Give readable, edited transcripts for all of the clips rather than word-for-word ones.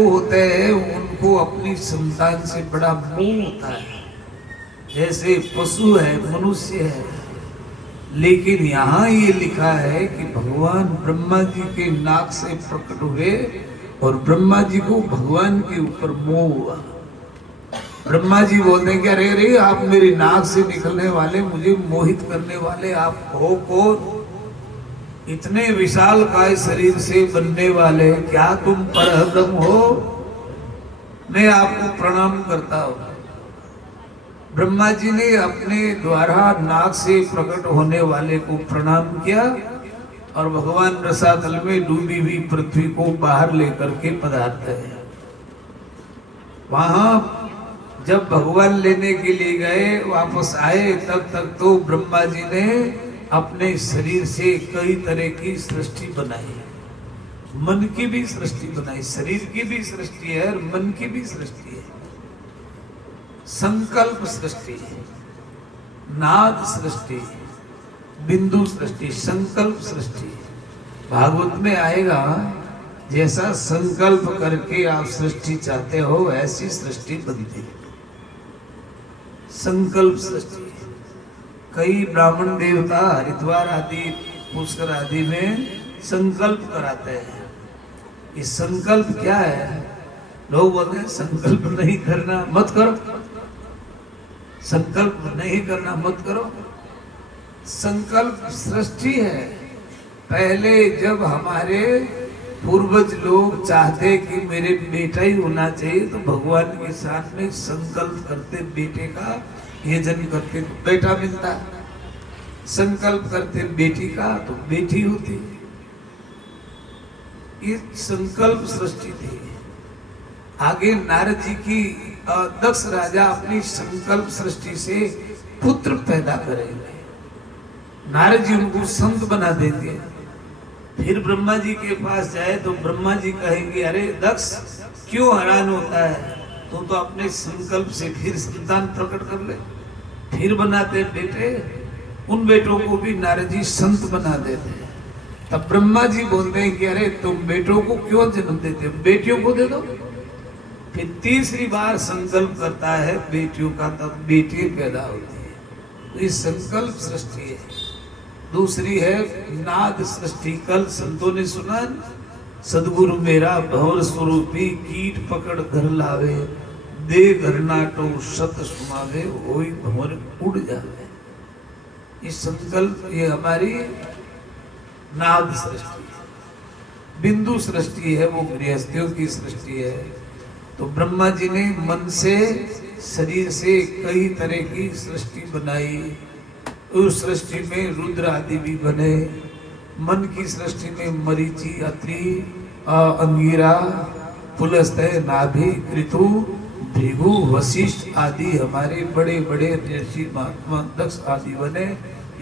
होते हैं उनको अपनी संतान से बड़ा मोह होता है, जैसे पशु है, मनुष्य है। लेकिन यहाँ ये लिखा है कि भगवान ब्रह्मा जी के नाक से प्रकट हुए और ब्रह्मा जी को भगवान के ऊपर मोह हुआ। ब्रह्मा जी बोलते हैं कि अरे अरे आप मेरी नाक से निकलने वाले, मुझे मोहित करने वाले आप हो कौन? इतने विशाल काय शरीर से बनने वाले, क्या तुम परब्रह्म हो? मैं आपको प्रणाम करता हूं। ब्रह्मा जी ने अपने द्वारा नाक से प्रकट होने वाले को प्रणाम किया और भगवान रसातल में डूबी हुई पृथ्वी को बाहर लेकर के पधारते हैं। वहां जब भगवान लेने के लिए गए, वापस आए, तब तक तो ब्रह्मा जी ने अपने शरीर से कई तरह की सृष्टि बनाई। मन की भी सृष्टि बनाई, शरीर की भी सृष्टि है और मन की भी सृष्टि है। संकल्प सृष्टि, नाद सृष्टि, बिंदु सृष्टि, संकल्प सृष्टि। भागवत में आएगा, जैसा संकल्प करके आप सृष्टि चाहते हो ऐसी सृष्टि बनती है। संकल्प सृष्टि। कई ब्राह्मण देवता हरिद्वार आदि, पुष्कर आदि में संकल्प कराते हैं। ये संकल्प क्या है? लोग बोलते हैं संकल्प नहीं करना मत करो, संकल्प नहीं करना मत करो। संकल्प सृष्टि है। पहले जब हमारे पूर्वज लोग चाहते कि मेरे बेटा ही होना चाहिए, तो भगवान के सामने संकल्प करते, बेटे का यजन करते तो बेटा मिलता, संकल्प करते बेटी का तो बेटी होती। ये संकल्प सृष्टि थी। आगे नारद जी की दक्ष राजा अपनी संकल्प सृष्टि से पुत्र पैदा करेंगे। नारद जी उनको संत बना देंगे। फिर ब्रह्मा जी के पास जाए तो ब्रह्मा जी कहेंगे, अरे दक्ष क्यों हैरान होता है, तू तो अपने संकल्प से फिर संतान प्रकट कर ले। फिर बनाते बेटे, उन बेटों को भी नारद जी संत बना देते हैं। तब ब्रह्मा जी बोलते हैं कि अरे तुम बेटों को क्यों जन्म देते हो, बेटियों को दे दो। फिर तीसरी बार संकल्प करता है बेटियों का, तब बेटी पैदा होती है। तो ये संकल्प सृष्टि है। दूसरी है नाद सृष्टि। कल संतों ने सुना, सदगुरु मेरा भंवर स्वरूपी, कीट पकड़ घर लावे, दे घर नाटो सत सुनावे, होई भंवर उड़ जावे। ये संकल्प, ये हमारी नाद सृष्टि है। बिंदु सृष्टि है, वो गृहस्थियों की सृष्टि है। तो ब्रह्मा जी ने मन से, शरीर से कई तरह की सृष्टि बनाई। उस सृष्टि में रुद्र आदि भी बने। मन की सृष्टि में मरीचि, अत्रि, अंगिरा, पुलस्त्य, नाभि, कृतु, भृगु, वशिष्ठ आदि हमारे बड़े बड़े ऋषि महात्मा दक्ष आदि बने।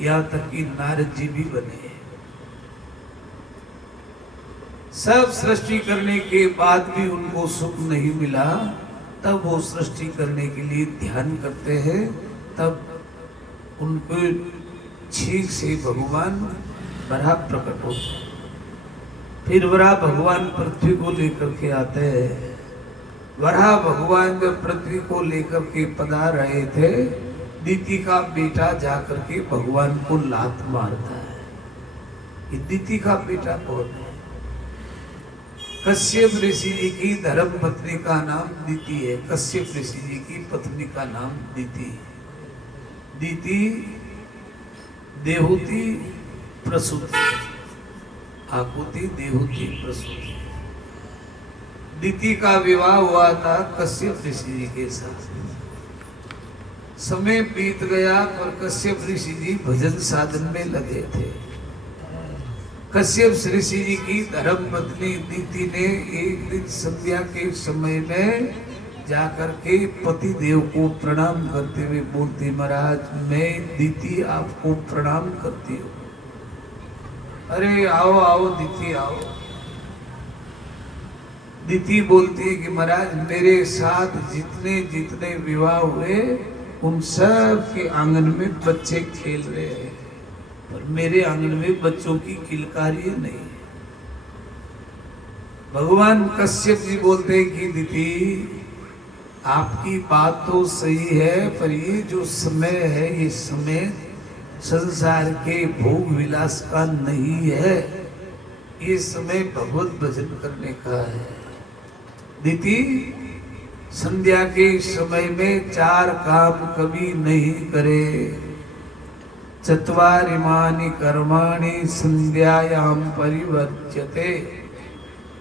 यहाँ तक कि नारद जी भी बने। सब सृष्टि करने के बाद भी उनको सुख नहीं मिला। तब वो सृष्टि करने के लिए ध्यान करते हैं। तब उनको छींक से भगवान वराह प्रकट होते हैं। फिर वराह भगवान पृथ्वी को लेकर के आते हैं। वराह भगवान जब पृथ्वी को लेकर के पधार रहे थे, दीति का बेटा जाकर के भगवान को लात मारता है। ये दीति का बेटा कौन है? कश्यप ऋषि जी की धर्म पत्नी का नाम दीति है। कश्यप ऋषि जी की पत्नी का नाम दीति है। दीति देहूति प्रसूति, आकुति देहूति प्रसूति। दीति का विवाह हुआ था कश्यप ऋषि जी के साथ। समय बीत गया पर कश्यप ऋषि जी भजन साधन में लगे थे। कश्यप ऋषि जी की धर्म पत्नी दीति ने एक दिन संध्या के समय में जाकर के पति देव को प्रणाम करते हुए बोलती, महाराज मैं दीति आपको प्रणाम करती हूँ। अरे आओ आओ दीति आओ। दीति बोलती है कि महाराज मेरे साथ जितने जितने विवाह हुए उन सब के आंगन में बच्चे खेल रहे हैं, पर मेरे आंगन में बच्चों की किलकारी नहीं। भगवान कश्यप जी बोलते हैं कि दीदी आपकी बात तो सही है, पर ये जो समय है ये समय संसार के भोग विलास का नहीं है, ये समय भगवत भजन करने का है। दीदी संध्या के समय में 4 काम कभी नहीं करे। चत्वारिमानि कर्माणि संध्यायाम परिवर्त्यते।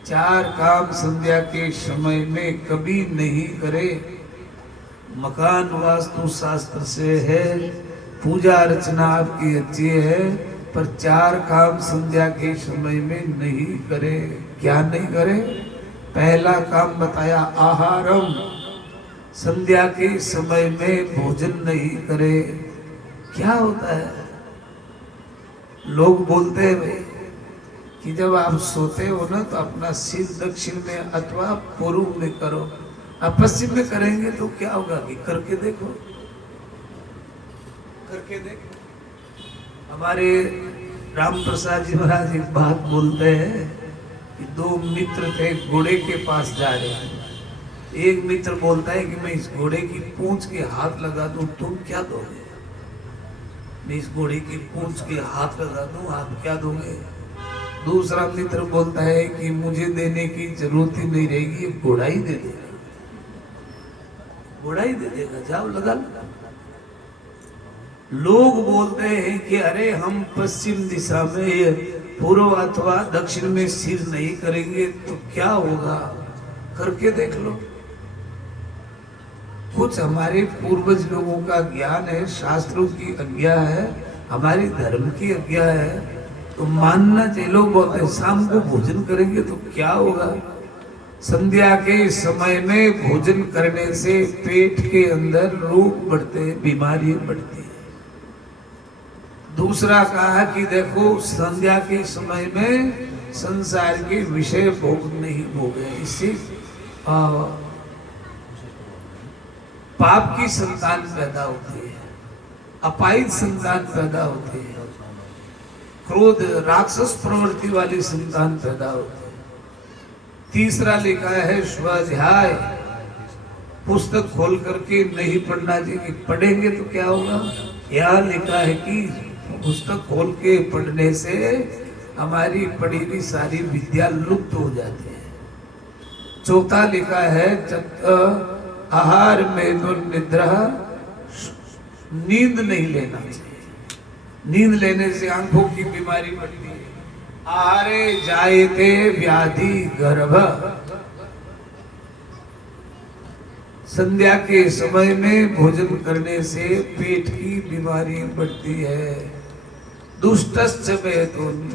4 काम संध्या के समय में कभी नहीं करे। मकान वास्तु शास्त्र से है, पूजा अर्चना आपकी अच्छी है, पर 4 काम संध्या के समय में नहीं करे। क्या नहीं करे? पहला काम बताया आहारम, संध्या के समय में भोजन नहीं करे। क्या होता है? लोग बोलते हैं भाई कि जब आप सोते हो ना तो अपना सिर दक्षिण में अथवा पूर्व में करो। आप पश्चिम में करेंगे तो क्या होगा कि करके देखो, करके देखो। हमारे राम प्रसाद जी महाराज एक बात बोलते हैं कि 2 मित्र थे, घोड़े के पास जा रहे हैं। एक मित्र बोलता है कि मैं इस घोड़े की पूंछ के हाथ लगा दूं, तुम क्या दोगे? मैं इस घोड़े की पूंछ के हाथ लगा दूं, आप क्या दोगे? दूसरा मित्र बोलता है कि मुझे देने की जरूरत ही नहीं रहेगी, घोड़ा ही दे देगा, घोड़ा ही दे देगा, जाओ लगा लो। लोग बोलते हैं कि अरे हम पश्चिम दिशा में पूर्व अथवा दक्षिण में सिर नहीं करेंगे तो क्या होगा, करके देख लो। कुछ हमारे पूर्वज लोगों का ज्ञान है, शास्त्रों की आज्ञा है, हमारे धर्म की आज्ञा है, तो मानना चाहिए। लोग बोलते हैं शाम को भोजन करेंगे तो क्या होगा? संध्या के समय में भोजन करने से पेट के अंदर रोग बढ़ते हैं, बीमारियां बढ़ती है। दूसरा कहा कि देखो संध्या के समय में संसार के विषय भोग नहीं भोगे, इससे पाप की संतान पैदा होती है, अपाहिज संतान पैदा होती है, क्रोध राक्षस प्रवृत्ति वाली संतान पैदा होती है। तीसरा लिखा है स्वाध्याय, पुस्तक खोल करके नहीं पढ़ना चाहिए, पढ़ेंगे तो क्या होगा? यहाँ लिखा है कि पुस्तक खोल के पढ़ने से हमारी पढ़ी हुई सारी विद्या लुप्त हो जाती है। चौथा लिखा है आहार में तो निद्रा, नींद नहीं लेना चाहिए, नींद लेने से आंखों की बीमारी बढ़ती है। आहारे जायते व्याधि गर्भ, संध्या के समय में भोजन करने से पेट की बीमारी बढ़ती है। दुष्टश्च वेदोन,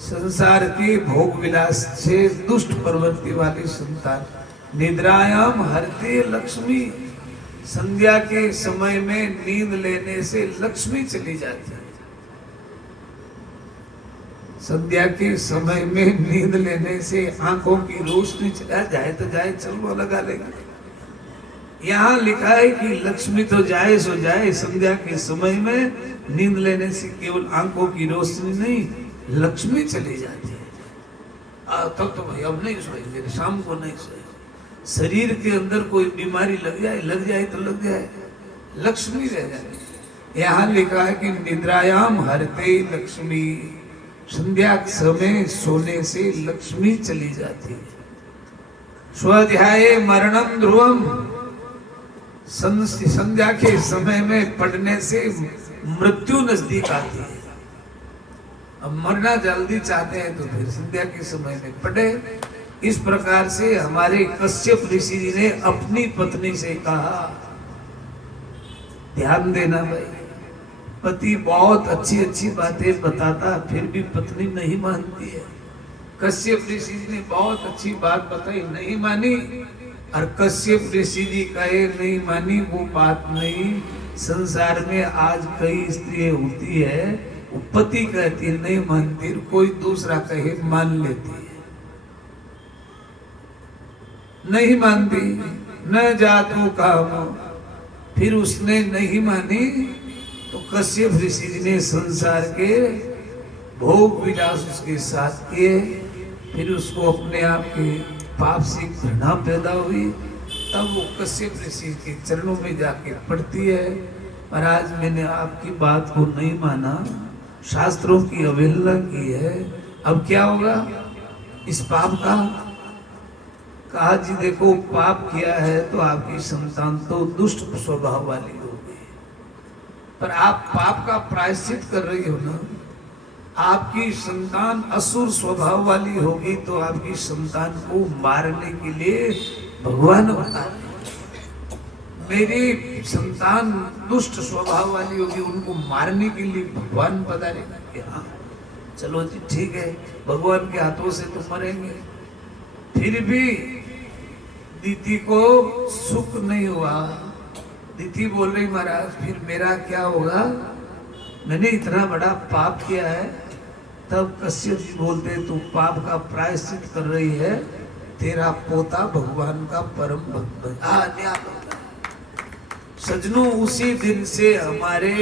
संसार के भोग विलास से दुष्ट प्रवृत्ति वाली संतान। निद्रायाम हरते लक्ष्मी, संध्या के समय में नींद लेने से लक्ष्मी चली जाती है। संध्या के समय में नींद लेने से आंखों की रोशनी चला जाए तो जाए, चलो लगा लेंगे। यहाँ लिखा है कि लक्ष्मी तो जाए सो जाए, संध्या के समय में नींद लेने से केवल आंखों की रोशनी नहीं, लक्ष्मी चली जाती है। तब तो भाई अब नहीं सोएंगे, शाम को नहीं सोएंगे। शरीर के अंदर कोई बीमारी लग जाए तो लग जाए, लक्ष्मी रह जाए। यहाँ लिखा है कि निद्रायाम हरते लक्ष्मी, संध्या समय सोने से लक्ष्मी चली जाती है। स्वाध्याय मरणम ध्रुवम, संध्या के समय में पढ़ने से मृत्यु नजदीक आती है। अब मरना जल्दी चाहते हैं तो फिर संध्या के समय में पढ़े। इस प्रकार से हमारे कश्यप ऋषि जी ने अपनी पत्नी से कहा, ध्यान देना भाई, पति बहुत अच्छी अच्छी बातें बताता फिर भी पत्नी नहीं मानती है। कश्यप ऋषि जी ने बहुत अच्छी बात बताई, नहीं मानी, और कश्यप ऋषि जी कहे नहीं मानी, वो बात नहीं। संसार में आज कई स्त्रियां होती है, वो पति कहती है नहीं मानती, कोई दूसरा कहे मान लेती है, नहीं मानती, न जातु काम। फिर उसने नहीं मानी तो कश्यप ऋषि जी ने संसार के भोग विलास उसके साथ किए। फिर उसको अपने आप के पाप से घृणा पैदा हुई, तब वो कश्यप ऋषि के चरणों में जाके पड़ती है, महाराज मैंने आपकी बात को नहीं माना, शास्त्रों की अवहेलना की है, अब क्या होगा इस पाप का? कहा जी देखो पाप किया है तो आपकी संतान तो दुष्ट स्वभाव वाली होगी, पर आप पाप का प्रायश्चित कर रही हो ना। आपकी संतान असुर स्वभाव वाली होगी तो आपकी संतान को मारने के लिए भगवान बता रहे, मेरी संतान दुष्ट स्वभाव वाली होगी, उनको मारने के लिए भगवान बता रहे। हाँ चलो जी ठीक है, भगवान के हाथों से तो मरेंगे। फिर भी दीति को सुख नहीं हुआ। दीति बोल रही महाराज फिर मेरा क्या होगा, मैंने इतना बड़ा पाप किया है। तब कश्यप जी बोलते तू पाप का प्रायश्चित कर रही है, तेरा पोता भगवान का परम भक्त। सजनों उसी दिन से हमारे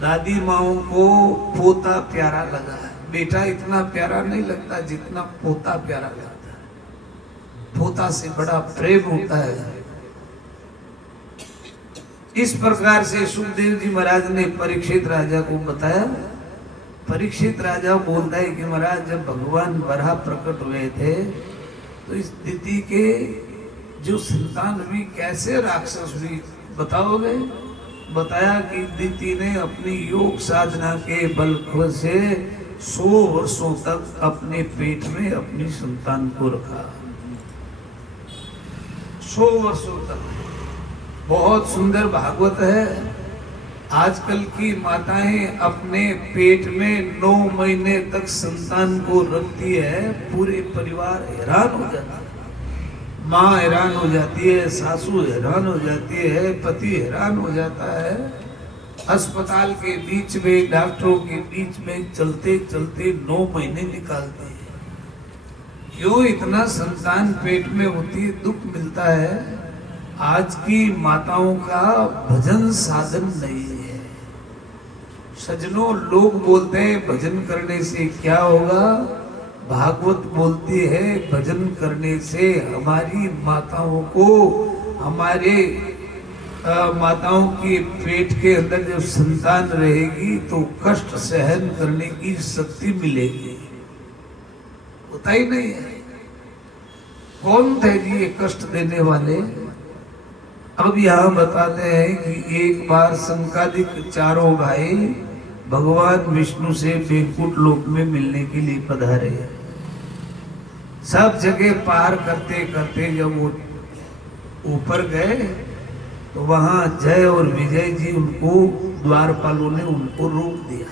दादी माओ को पोता प्यारा लगा है। बेटा इतना प्यारा नहीं लगता जितना पोता प्यारा लगता है, पोता से बड़ा प्रेम होता है। इस प्रकार से सुखदेव जी महाराज ने परीक्षित राजा को बताया। परीक्षित राजा बोलता है कि महाराज जब भगवान बराह प्रकट हुए थे तो इस दीति के जो संतान हुई कैसे राक्षस हुई बताओगे? बताया कि दीति ने अपनी योग साधना के बल से 100 वर्षों तक अपने पेट में अपनी संतान को रखा। 100 वर्षों तक। बहुत सुंदर भागवत है। आजकल की माताएं अपने पेट में 9 महीने तक संतान को रखती है, पूरे परिवार हैरान हो जाता है। माँ हैरान हो जाती है, सासू हैरान हो जाती है, पति हैरान हो जाता है। अस्पताल के बीच में, डॉक्टरों के बीच में चलते चलते 9 महीने निकालते हैं। क्यों इतना संतान पेट में होती है, दुख मिलता है। आज की माताओं का भजन साधन नहीं है। सजनों लोग बोलते हैं भजन करने से क्या होगा, भागवत बोलती है भजन करने से हमारी माताओं को, हमारे माताओं के पेट के अंदर जब संतान रहेगी तो कष्ट सहन करने की शक्ति मिलेगी। होता ही नहीं है। कौन थे जी ये कष्ट देने वाले? अब यहाँ बताते हैं कि एक बार संकादिक चारों भाई भगवान विष्णु से बैकुंठ लोक में मिलने के लिए पधारे। सब जगह पार करते करते जब वो ऊपर गए तो वहां जय और विजय जी उनको द्वारपालों ने उनको रोक दिया।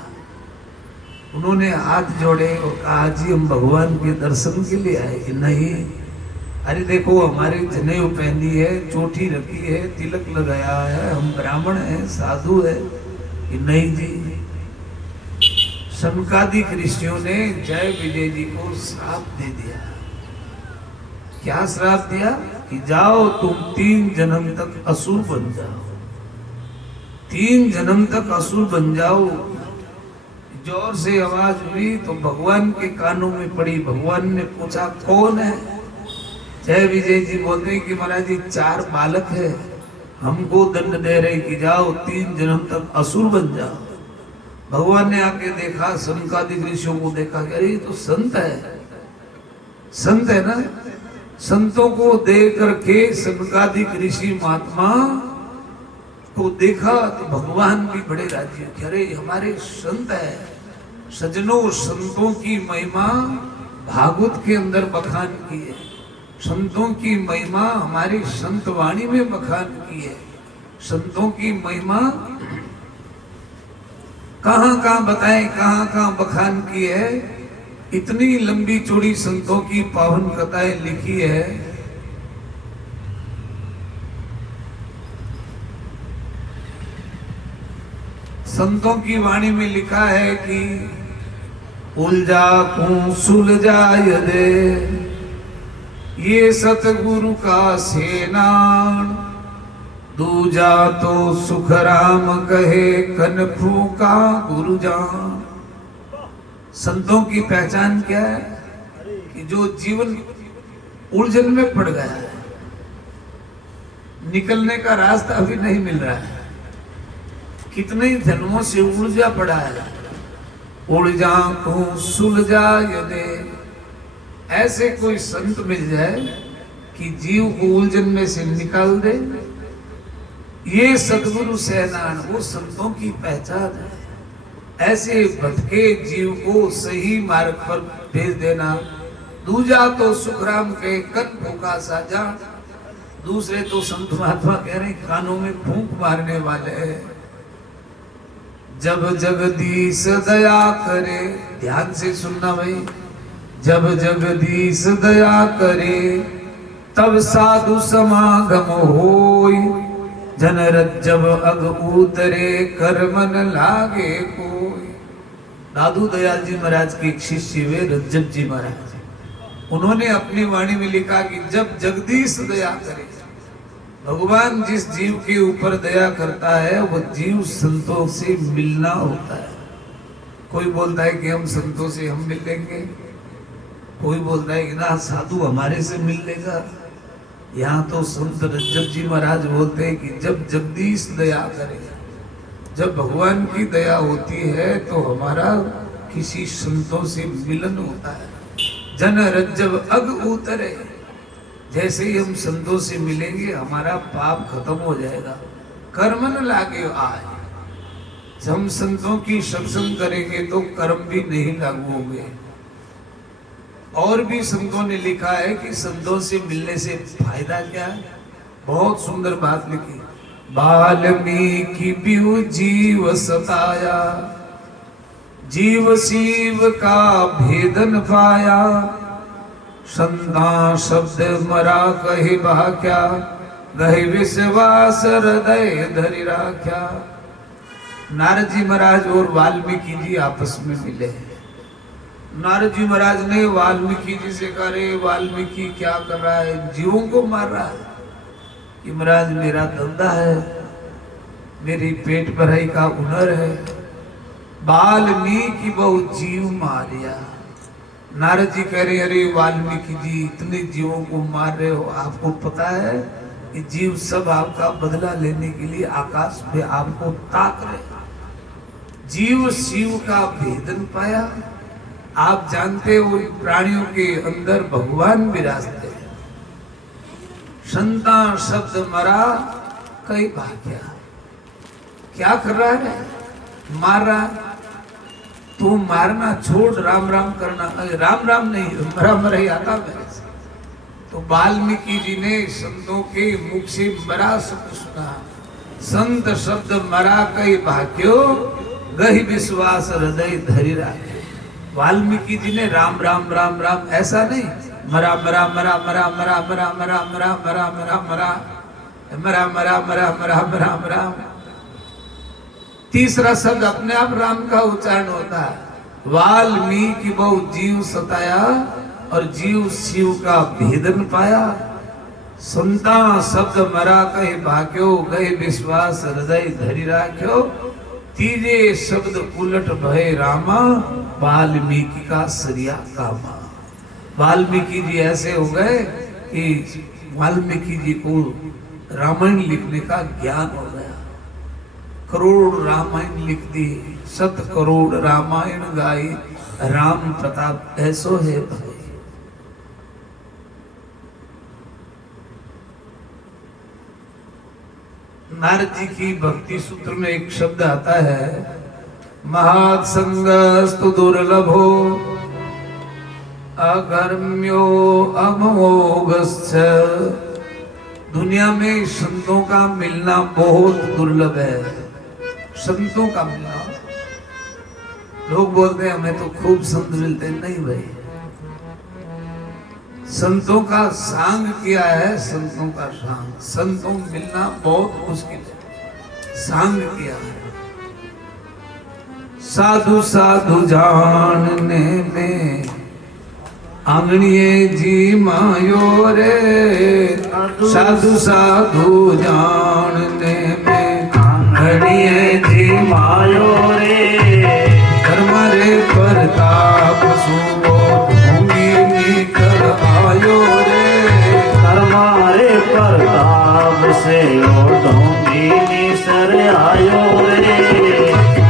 उन्होंने हाथ जोड़े और कहा जी हम भगवान के दर्शन के लिए आए। कि नहीं, अरे देखो हमारे जनेऊ पहनी है, चोटी रखी है, तिलक लगाया है, हम ब्राह्मण हैं, साधु है। कि नहीं जी। सनकादिक ऋषियों ने जय विजय जी को श्राप दे दिया। क्या श्राप दिया? कि जाओ तुम 3 जन्म तक असुर बन जाओ, 3 जन्म तक असुर बन जाओ। जोर से आवाज हुई तो भगवान के कानों में पड़ी। भगवान ने पूछा कौन है? जय विजय जी बोलते हैं कि महाराज जी 4 बालक है, हमको दंड दे रहे कि जाओ 3 जन्म तक असुर बन जाओ। भगवान ने आके देखा, सनकादिक ऋषियों को देखा, अरे ये तो संत है, संत है ना। संतों को देख करके सनकादिक ऋषि महात्मा को देखा तो भगवान भी बड़े राजी हो, अरे हमारे संत है। सजनों संतों की महिमा भागवत के अंदर बखान की है। संतों की महिमा हमारी संत वाणी में बखान की है। संतों की महिमा कहाँ कहाँ बताएं, कहाँ कहाँ बखान की है। इतनी लंबी चौड़ी संतों की पावन कथाएं लिखी है। संतों की वाणी में लिखा है कि उलझा को सुलझाय दे, ये सतगुरु का सेनान। दूजा तो सुख राम कहे, कनखू का गुरु जान। संतों की पहचान क्या है? जो जीवन उलझन में पड़ गया है, निकलने का रास्ता अभी नहीं मिल रहा है, कितने ही जन्मों से उलझा पड़ा है, उलझा को सुलझा यदे, ऐसे कोई संत मिल जाए कि जीव को उलझन में से निकाल दे, ये सद्गुरु सहनान, वो संतों की पहचान है। ऐसे भटके जीव को सही मार्ग पर भेज देना। दूजा तो सुखराम के कन फूका साजा, दूसरे तो संत महात्मा कह रहे कानों में फूंक मारने वाले हैं। जब जगदीश दया करे, ध्यान से सुनना भाई, जब जगदीश दया करे तब साधु समागम होय, जन रज्जब अग उतरे कर मन लागे कोई। दादू दयाल जी महाराज के एक शिष्य वे रज्जब जी महाराज, उन्होंने अपनी वाणी में लिखा कि जब जगदीश दया करे, भगवान जिस जीव के ऊपर दया करता है वो जीव संतों से मिलना होता है। कोई बोलता है कि हम संतों से हम मिल लेंगे, कोई बोलता है कि ना साधु हमारे से मिल लेगा। यहाँ तो संत रज्जब जी महाराज बोलते हैं कि जब जगदीश दया करे, जब भगवान की दया होती है तो हमारा किसी संतों से मिलन होता है। जन रज्जब अग उतरे, जैसे ही हम संतों से मिलेंगे हमारा पाप खत्म हो जाएगा, कर्मन लागे आए। जब हम संतों की सत्संग करेंगे तो कर्म भी नहीं लागू होंगे। और भी संतों ने लिखा है कि संतों से मिलने से फायदा क्या है, बहुत सुंदर बात लिखी। वाल्मीकि बिहु जीव सताया, जीव शिव का भेदन पाया, संता शब्द मरा कही बहा क्या, गही विश्वास हृदय धरि राख्या। नारद जी महाराज और वाल्मीकि जी आपस में मिले। नारद जी महाराज ने वाल्मीकि जी से कहा, रे वाल्मीकि क्या कर रहा है, जीवों को मार रहा है। कि महाराज मेरा धंधा है, मेरी पेट भराई का हुनर है। वाल्मीकि बहुत जीव मारिया। नारद जी कह रहे, अरे वाल्मीकि जी इतने जीवों को मार रहे हो, आपको पता है कि जीव सब आपका बदला लेने के लिए आकाश में आपको ताक रहे। जीव शिव का भेदन पाया। आप जानते हो प्राणियों के अंदर भगवान विराजते हैं। संता शब्द मरा कई भाग्या। क्या कर रहा है, मार रहा है। तू मारना छोड़, राम राम करना। राम राम नहीं, मरा मरा ही आता मेरे से। तो वाल्मीकि जी ने संतों के मुख से मरा शब्द सुना। संत शब्द मरा कई भाग्यो, गही विश्वास हृदय धरि राखे। वाल्मीकि जी ने राम राम राम राम ऐसा नहीं, मरा मरा मरा मरा मरा मरा मरा मरा मरा मरा मरा मरा मरा मरा मरा मरा मरा। तीसरा शब्द अपने आप राम का उच्चारण होता है। वाल्मीकि बहुत जीव सताया और जीव शिव का भेदन पाया। संता शब्द मरा कहे भाग्यो, गए विश्वास हृदय धरि राख्यो। तीजे शब्द उलट भय रामा, वाल्मीकि का सरिया कामा। वाल्मीकि जी ऐसे हो गए कि वाल्मीकि जी को रामायण लिखने का ज्ञान हो गया। करोड़ रामायण लिख दी, 7 करोड़ रामायण गाई, राम प्रताप ऐसो है भाई। नारद जी की भक्ति सूत्र में एक शब्द आता है, महासंगस्तु दुर्लभो अगर्म्यो अमोघश्च। दुनिया में संतों का मिलना बहुत दुर्लभ है। संतों का मिलना, लोग बोलते हैं हमें तो खूब संत मिलते हैं। नहीं भाई, संतों का सांग किया है, संतों का सांग। संतों मिलना बहुत मुश्किल है, सांग किया है। साधु साधु जानने में आंगणिये जी मायो रे। साधु साधु जानने में आंगणिये जी मायो रे। कर्म रे प्रताप सुबो भूमि निक से ओ ढोंगी निसर आयो रे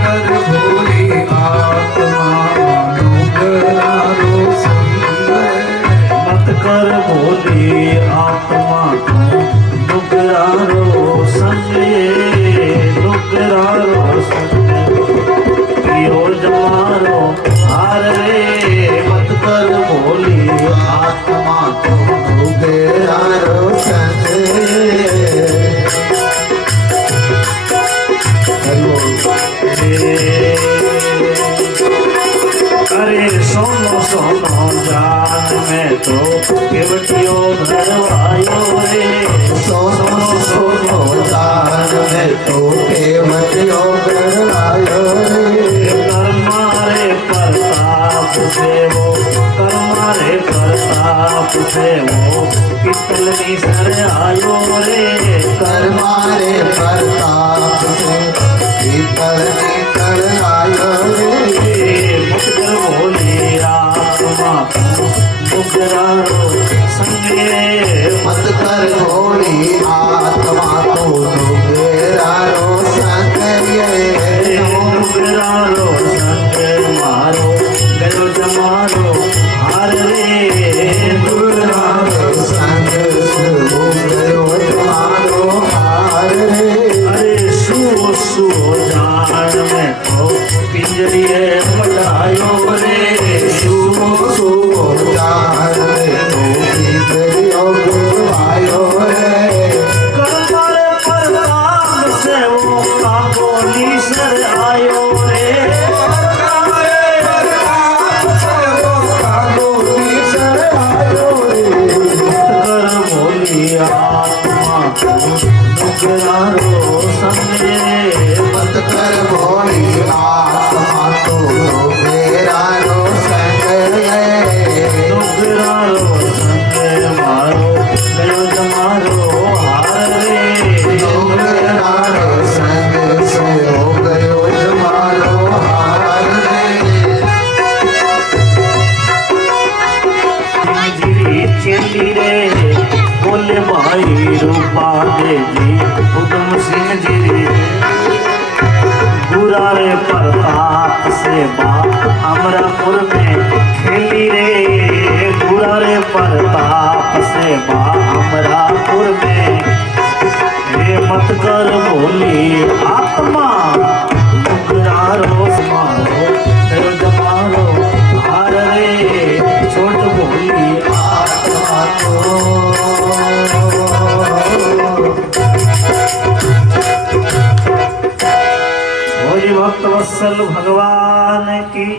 कर भोली आत्मा डुगरारो संग मत कर भोली आत्मा तू डुगरारो संगे डुगरारो संगे पियो जमारो हार रे मत कर भोली आत्मा को डुगरारो संगे अरे सोनो सोनो जान में तो केवटियो भरवायो रे सोनो सोनो दान में तो केवटियो भरवायो रे कर्मारे प्रताप से वो कर्मारे प्रताप से वो पितल निसर आयो रे कर्मारे प्रताप से पीतल निकल आयो रे मुझकर बोली आत्मा डुगरारो संगे मत कर भोली आत्मा तो डुगरारो संगे डुगरारो संगे मारो गयो जमारो हार रे डुगरारो संग सुबो गयो तुम्हारो हार रे अरे सुओ सुओ जान में तो पिंजरिए बढ़ायो रे सुबो सुबो जान में तो पिंजरियो बुलवायो रे कर्मारे प्रताप से वो काबोली सर आयो रे कर बोली आत्मा डुगरारो संगे मत कर भोली आत्मा तो डुगरारो संगे डुगरारो संगे मारो गयो जमारो हार रे डुगरारो संग से हो गयो जमारो हार रे जिरी चेली रे बोले भाई रूपा देवी हुक्म सिंह जिरी गुरारे प्रताप से बा अमरापुर में खेली रे गुरारे प्रताप से बा अमरापुर में रे मत कर बोली आत्मा डुगरारो मारो फिर जमारो हार रे छोट बोली आत्मा को भोज भक्त वत्सल भगवान की